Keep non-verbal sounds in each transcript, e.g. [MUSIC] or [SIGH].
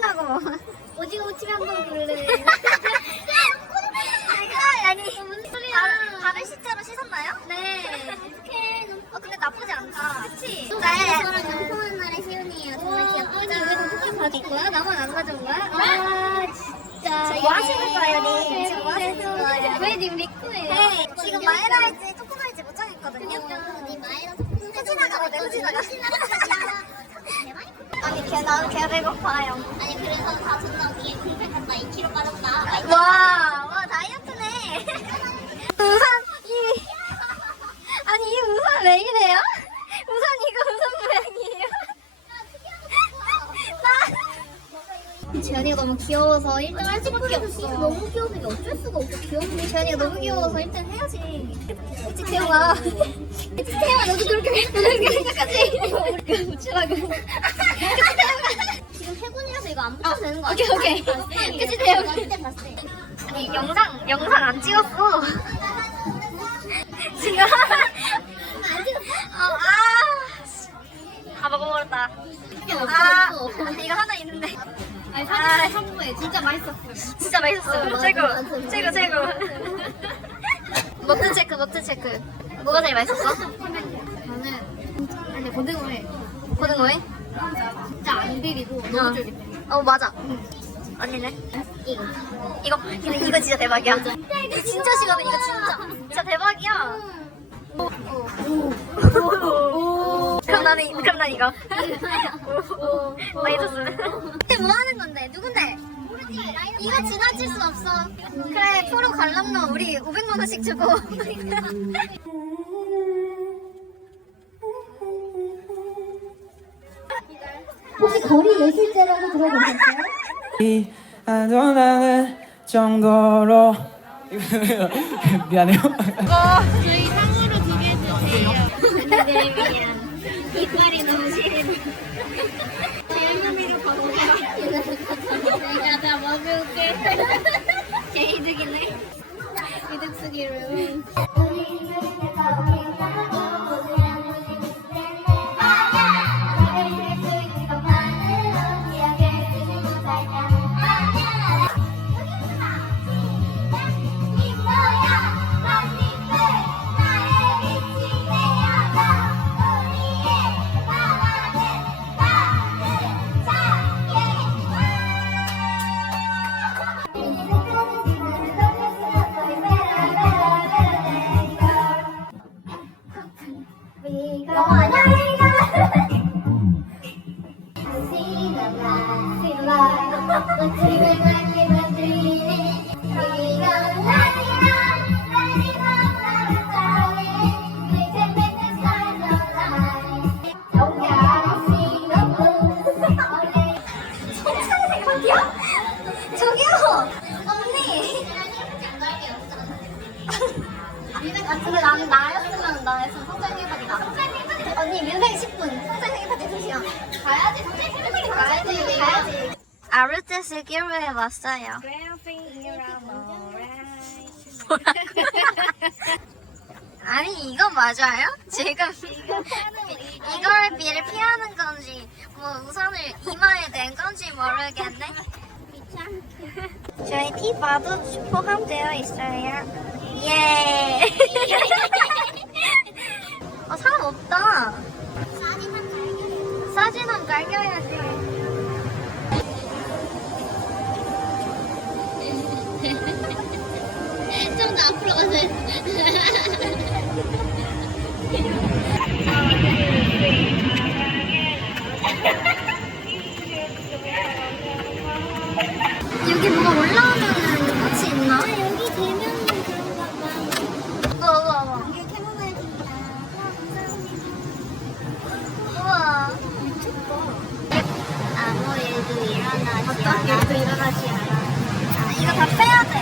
꺼내 꺼내라고 오징어 치면 한번 볼래? 아니 [LAUGHS] 아니 무슨 소리야? 다른, 다른 시체로 씻었나요? 네. 어떡해. 어 근데 나쁘지 않다 그치? 네. 저랑 양성한 날의 시온이에요. 정말 귀엽다. 아니 왜 쿠키 가져온 거야? 나만 안 가져온 거야? 아, 진짜. 뭐 하시는 거예요, 님? 네, 지금 뭐 하시는 거예요? 왜님 리코예요? 네 지금 마에라 할지 토크할지 못 정했거든요 니 마에라 후지나가 어때 후지나가 후지나가. 걔 나는 개 배고파요 아니 그래서 다 전날 뒤에 공백 갔다 2kg 빠졌다. 와, 와 다이어트네. [LAUGHS] 우산 이 아니 이 우산 왜 이래요? 우산 이거 우산 모양이에요. 나 재현이가 너무 귀여워서 1등 할 수밖에 없어. 너무 귀여워서 이게 어쩔 수가 없어. 귀여운 재현이가 너무 귀여워서 1등 해야지. 그치 태영아. 그치 태영아 너도 그렇게 그렇게 생각하지? 우리 붙이라고. 오케이 오케이. 때. 아니 영상 영상 안 찍었어. [LAUGHS] 지금? 어, 아, 다 먹어버렸다. 아, 이거 하나 있는데. 아니 아. 한번에 진짜 맛있었어. 진짜 맛있었어요. 어, 최고. 최고, 최고. 머트 체크, 머트 체크. 뭐가 제일 맛있었어? 저는 아니 고등어회 고등어회? 진짜 안 비리고 어. 너무 쫄깃해. 어, 맞아. 언니는? 이거. 이거, 근데 이거 진짜 대박이야. 이거 진짜 시거든, 이거 진짜. 진짜 대박이야. 오. 그럼 나는, 이- 그럼 난 이거. 맛있었어. 근데 뭐 하는 건데? 누군데? 이거 지나칠 수 없어. 그래, 프로 관람료 우리 500만 원씩 주고. 거리 예술제라고 들어보셨어요? 이 안전한 정도로 [LAUGHS] 미안해요. 저희 상으로 두개 주세요. 언니들 미안. 이빨이 너무 시린. 할머니로 가보자. 내가 다 먹을게. 개이득이네. 이득 쓰기로. 아, 근데 나는 나였으면 나였으면 성장 1박이다. 언니, 민생 10분. 성장 1박이 2시간. 가야지, 1박이 가야지. 가야지. 아르테스 기로에 왔어요. 아니, 이거 맞아요? 지금 이걸 비를 피하는 건지, 뭐 우산을 이마에 댄 건지 모르겠네. 저희 티바도 포함되어 있어요. 예. [LAUGHS] 어, 사람 없다. 사진 한 갈겨야지. 좀 더 앞으로 가세요. [LAUGHS] [LAUGHS] 일어나지 않아. 아, 이거 다 빼야 돼.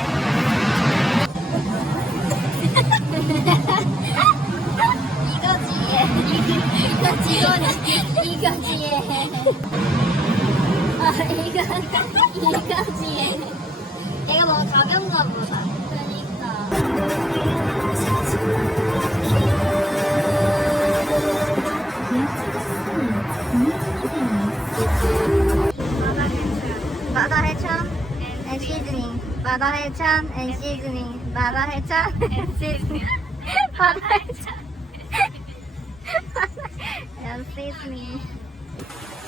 이거지. 이거지. 이거지. 아, 이거, 이거지. 얘가 너무 가벼운가 보다. 그러니까. 바다 해찬 and seasoning. 바다 해찬 and seasoning. 바다 해찬 and seasoning. 그래?